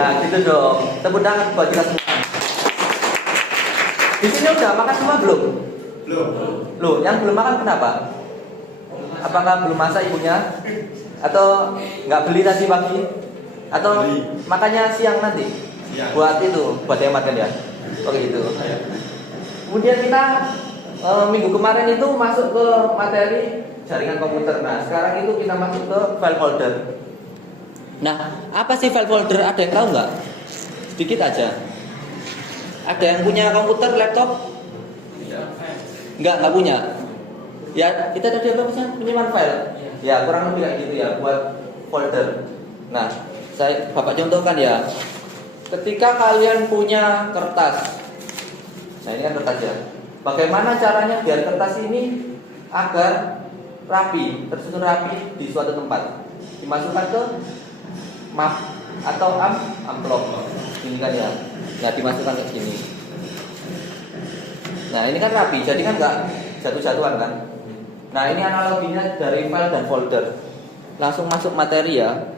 Nah, gitu dong. Tepuk tangan buat kita semua. Di sini udah makan semua belum? Belum. Loh, yang belum makan kenapa? Apakah belum masak ibunya? Atau nggak beli tadi pagi? Atau Beli. makannya siang nanti? Siang. Buat itu, buat hemat kan ya? Oke gitu. Kemudian kita minggu kemarin itu masuk ke materi jaringan komputer. Nah, sekarang itu kita masuk ke file folder. Nah, apa sih file folder? Ada yang tahu nggak? Sedikit aja. Ada yang punya komputer, laptop? Nggak punya. Ya, kita tadi apa pesan? Penyimpan file. Ya, kurang lebih kayak gitu ya, buat folder. Nah, Bapak contohkan ya. Ketika kalian punya kertas, nah ini kan kertas ya. Bagaimana caranya biar kertas ini agar rapi, tersusun rapi di suatu tempat? Dimasukkan ke map atau amplop. Ini kan ya. Nah, dimasukkan ke sini. Nah, ini kan rapi, jadi kan nggak jatuh-jatuhan kan? Nah, ini analoginya dari file dan folder. Langsung masuk materi ya.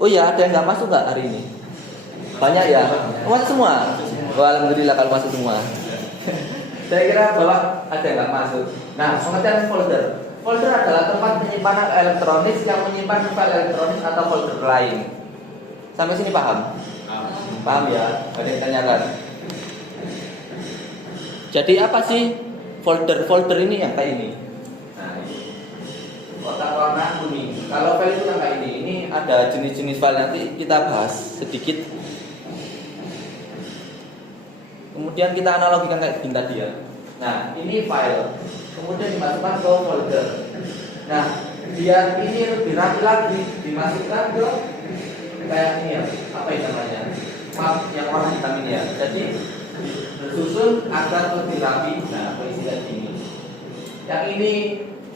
Oh ya, ada yang nggak masuk nggak hari ini? Banyak ya? Masuk semua? Oh, alhamdulillah kalau masuk semua. Saya kira bahwa ada yang nggak masuk. Nah, pengertian folder. Folder adalah tempat penyimpanan elektronik yang menyimpan file elektronik atau folder lain. Sampai sini paham? Paham ya? Ada yang tanyakan? Jadi apa sih folder ini yang kayak ini? Nah, ini kotak warna kuning. Kalau file itu yang kayak ini. Ini ada jenis-jenis file, nanti kita bahas sedikit. Kemudian kita analogikan kayak gini tadi ya. Nah, ini file. Kemudian dimasukkan ke folder. Nah, biar ini lebih rapi lagi, dimasukkan ke kayak ini ya. Apa ini namanya? Map yang warna hitam ini ya. Jadi disusun agar lebih rapi. Nah, berisi kayak gini. Yang ini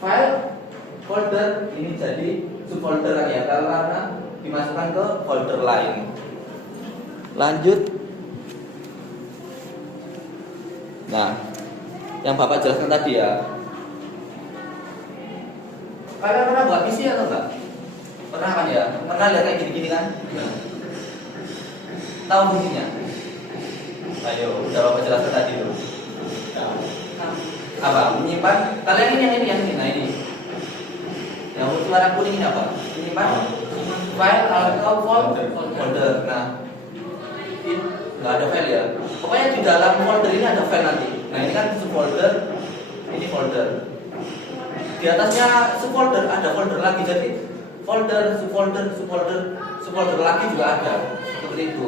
file, folder, ini jadi subfolder ya, karena dimasukkan ke folder lain. Lanjut. Nah, yang Bapak jelaskan tadi ya. Kalian pernah buat PC atau enggak? Pernah kan ya? Pernah lihat kayak gini-gini kan? Tahu fungsinya? Ayo, udah Bapak jelaskan tadi loh. Apa? Menyimpan. Kalian ini yang ini. Nah ini. Yang warna kuning ini apa? Menyimpan file atau folder. Nah, nggak ada file ya. Pokoknya di dalam folder ini ada file nanti. Nah ini kan subfolder, ini folder. Di atasnya subfolder ada folder lagi, jadi folder, subfolder lagi juga ada. Seperti itu.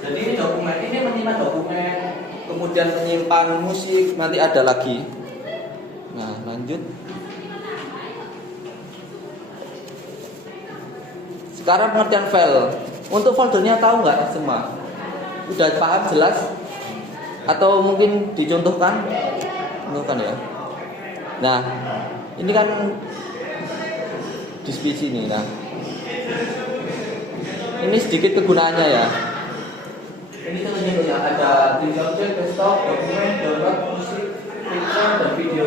Jadi ini dokumen, ini menyimpan dokumen, kemudian menyimpan musik, nanti ada lagi. Nah lanjut. Sekarang pengertian file. Untuk foldernya tahu nggak semua? Udah paham jelas? Atau mungkin dicontohkan? Contohkan ya. Nah, ini kan di sini. Nah, ini sedikit kegunaannya ya. Ini contohnya ada objek, desktop, dokumen, download, musik, picture, dan video.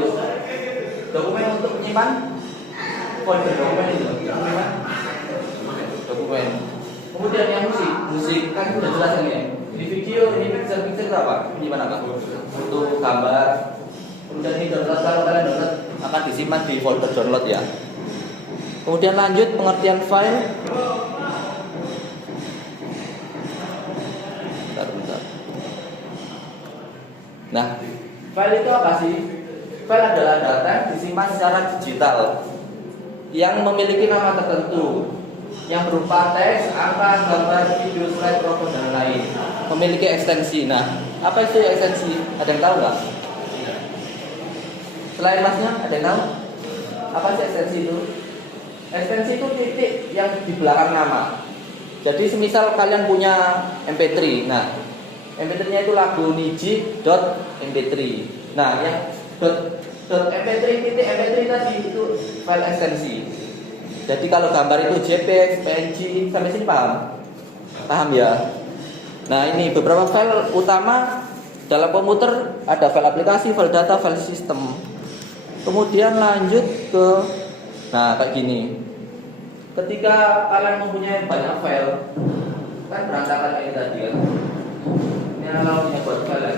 Dokumen untuk menyimpan folder dokumen itu. Dokumen. Kemudian yang musik kan sudah jelas ini ya. Di video ini picture apa? Menyimpan apa? Foto, gambar. Kemudian ini download, kalau kalian download akan disimpan di folder download ya. Kemudian lanjut pengertian file. Bentar. Nah, file itu apa sih? File adalah data yang disimpan secara digital yang memiliki nama tertentu, yang berupa teks, angka, gambar, video, slide, foto, dan lain. Memiliki ekstensi. Nah, apa itu ekstensi? Ada yang tahu nggak? Selain masnya, ada yang tahu? Apa sih ekstensi itu? Ekstensi itu titik yang di belakang nama. Jadi semisal kalian punya MP3. Nah, MP3-nya itu lagu niji.mp3. Nah, yang .mp3 titik mp3 tadi itu file ekstensi. Jadi kalau gambar itu JPEG, PNG, sampai sini paham? Paham ya? Nah ini beberapa file utama dalam komputer, ada file aplikasi, file data, file sistem. Kemudian lanjut ke, nah kayak gini. ketika kalian mempunyai banyak file, kan berantakan kayak tadi kan. Ini kalau punya buat file.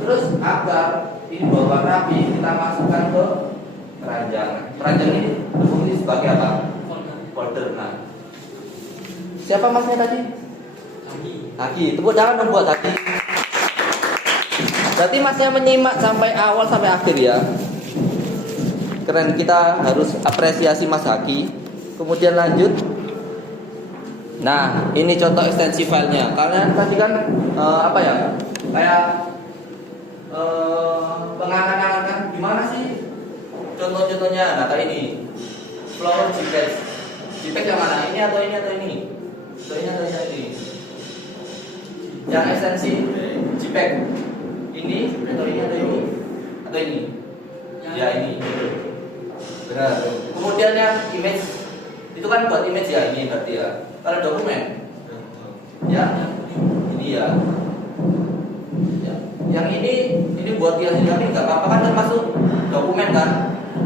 Terus agar ini bawa rapi, kita masukkan ke keranjang. Keranjang ini berfungsi sebagai apa? Folder. Nah, siapa masnya tadi? Aki. Tepuk tangan dong buat Aki. Berarti masnya menyimak sampai awal sampai akhir ya. Keren, kita harus apresiasi Mas Haki. Kemudian lanjut. Nah, ini contoh ekstensi filenya. Kalian tadi kan apa ya? Kayak pengangan-angan kan gimana sih contoh-contohnya? Nah, kayak ini. Flower JPEG. JPEG yang mana? Ini atau ini atau ini? Atau ini atau ini? Yang ekstensi JPEG. Ini atau ini atau ini? Atau ini? Ya ini. Benar. Kemudian yang image itu kan buat image ya, ini berarti ya. Kalau dokumen, ya ini ya. Yang ini buat dia sendiri nggak apa-apa kan, termasuk dokumen kan,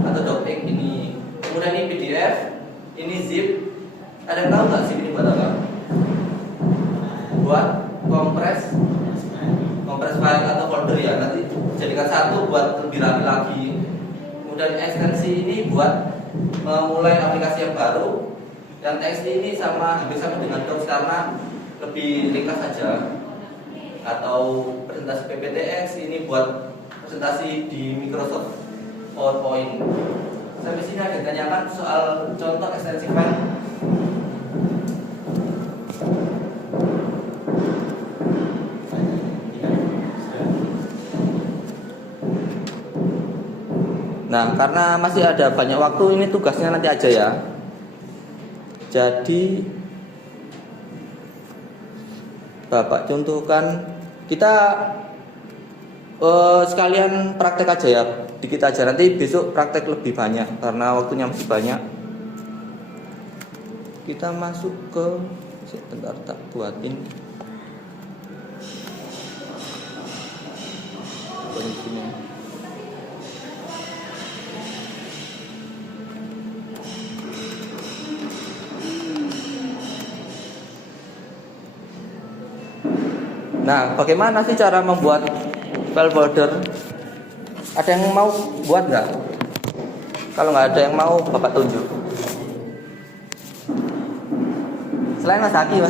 atau docx ini. Kemudian ini PDF, ini zip. Ada yang tahu nggak zip ini buat apa? Buat kompres file atau folder ya. Nanti jadikan satu buat lebih rapi lagi. Kemudian ekstensi ini buat memulai aplikasi yang baru. Yang TXT ini hampir sama dengan Docs karena lebih ringkas saja. Atau presentasi PPTX ini buat presentasi di Microsoft PowerPoint. Sampai sini ada yang tanyakan soal contoh ekstensi file. Nah, karena masih ada banyak waktu, ini tugasnya nanti aja ya. Jadi Bapak contohkan, kita sekalian praktek aja ya, dikit aja. Nanti besok praktek lebih banyak karena waktunya masih banyak. Kita masuk ke, sebentar tak buatin. Nah, bagaimana sih cara membuat file folder? Ada yang mau buat nggak? Kalau nggak ada yang mau, Bapak tunjuk. Selain Mas Haki.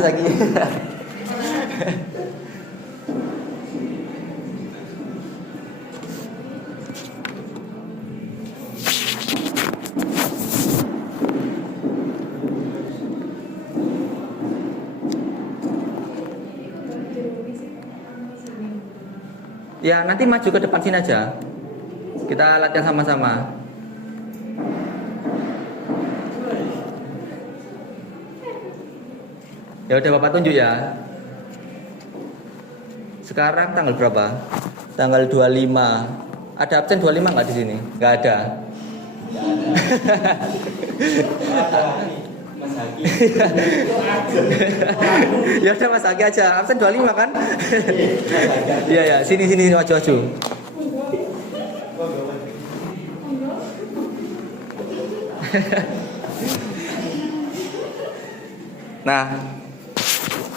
Ya, nanti maju ke depan sini aja. Kita latihan sama-sama. Ya udah Bapak tunjuk ya. Sekarang tanggal berapa? Tanggal 25. Ada absen 25 enggak di sini? Enggak ada. Mas Haki. Ya udah Mas Haki aja. Absen 25 kan? Iya ya, sini maju. Nah,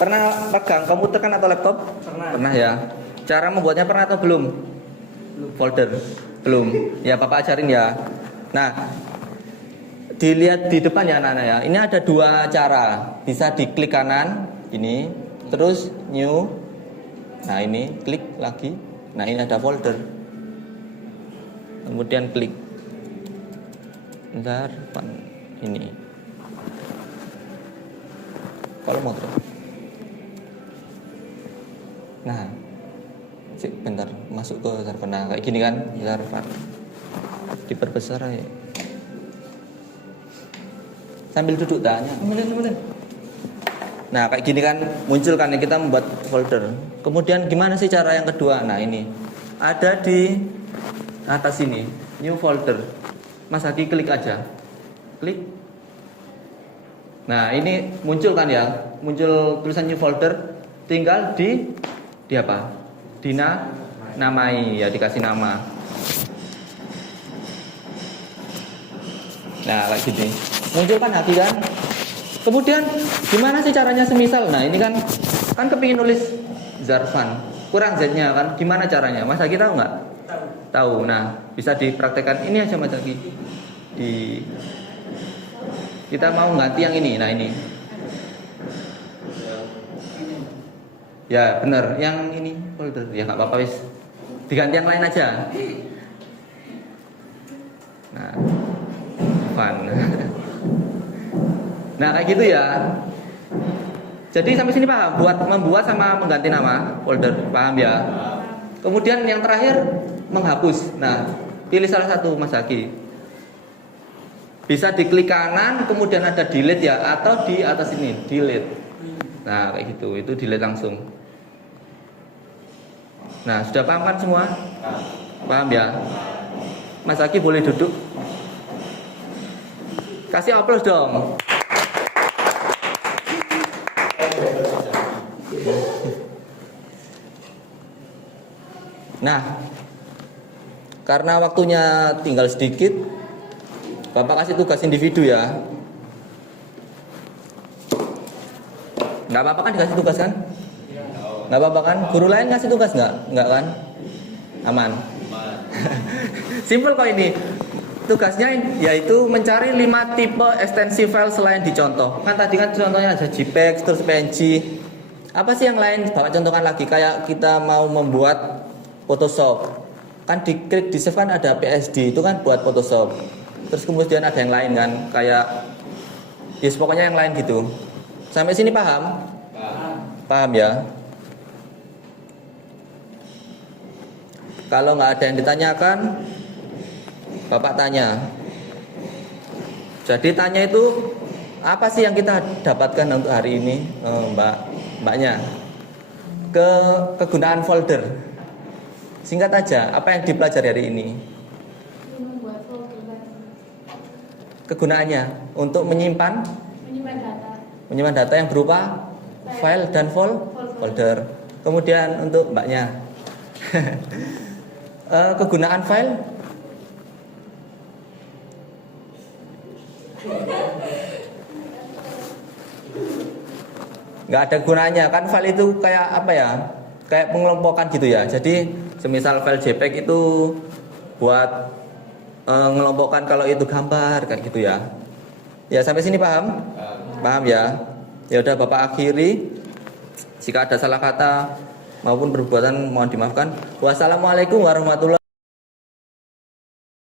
pernah pegang komputer kan atau laptop? Pernah ya. Cara membuatnya pernah atau belum? Folder belum. Ya Bapak ajarin ya. Nah, dilihat di depan ya anak-anak ya. Ini ada dua cara. Bisa diklik kanan ini, terus new. Nah ini klik lagi. Nah ini ada folder. Kemudian klik. Bentar, ini. Kalau mau terus. Nah, bentar masuk ke server. Nah kayak gini kan, server. Diperbesar ya. Sambil duduk tanya. Nah kayak gini kan muncul kan, kita membuat folder. Kemudian gimana sih cara yang kedua? Nah ini ada di atas sini, new folder. Mas Haki klik aja, klik. Nah ini muncul kan ya, muncul tulisan new folder. Tinggal di apa? Namai ya, dikasih nama. Nah kayak gini muncul kan Haki kan. Kemudian gimana sih caranya semisal, nah ini kan kepingin nulis zarfan, kurang Z-nya kan, gimana caranya? Mas Aki tahu nggak? Tahu. Nah, bisa dipraktekkan ini aja Mas Aki. Kita mau ganti yang ini, nah ini. Ya benar, yang ini folder ya nggak apa-apa wis. Diganti yang lain aja. Nah, fun. Nah kayak gitu ya. Jadi sampai sini paham? Membuat sama mengganti nama folder, paham ya? Kemudian yang terakhir menghapus. Nah, pilih salah satu Mas Aki. Bisa diklik kanan, kemudian ada delete ya, atau di atas ini delete. Nah kayak gitu, itu delete langsung. Nah sudah paham kan semua? Paham ya? Mas Aki boleh duduk. Kasih aplaus dong. Nah, karena waktunya tinggal sedikit, Bapak kasih tugas individu ya. Nggak apa-apa kan dikasih tugas kan? Nggak apa-apa kan? Guru lain ngasih tugas nggak? Nggak kan? Aman. Simple kok ini. Tugasnya yaitu mencari 5 tipe ekstensi file selain dicontoh. Kan tadi kan contohnya ada JPEG, terus PNG. Apa sih yang lain? Bapak contohkan lagi. Kayak kita mau membuat Photoshop. Kan diklik di save kan ada PSD, itu kan buat Photoshop. Terus kemudian ada yang lain kan, kayak yes, pokoknya yang lain gitu. Sampai sini paham? Paham ya? Kalau nggak ada yang ditanyakan, Bapak tanya. Jadi tanya itu apa sih yang kita dapatkan untuk hari ini, mbaknya? Kegunaan folder. Singkat aja, apa yang dipelajari hari ini? Membuat folder. Kegunaannya untuk menyimpan data yang berupa file dan folder. Kemudian untuk mbaknya kegunaan file nggak ada gunanya kan. File itu kayak apa ya, kayak pengelompokan gitu ya. Jadi semisal file JPEG itu buat ngelompokkan kalau itu gambar kayak gitu ya. Ya sampai sini paham? Paham ya? Ya udah Bapak akhiri. Jika ada salah kata maupun perbuatan mohon dimaafkan. Wassalamualaikum warahmatullahi wabarakatuh.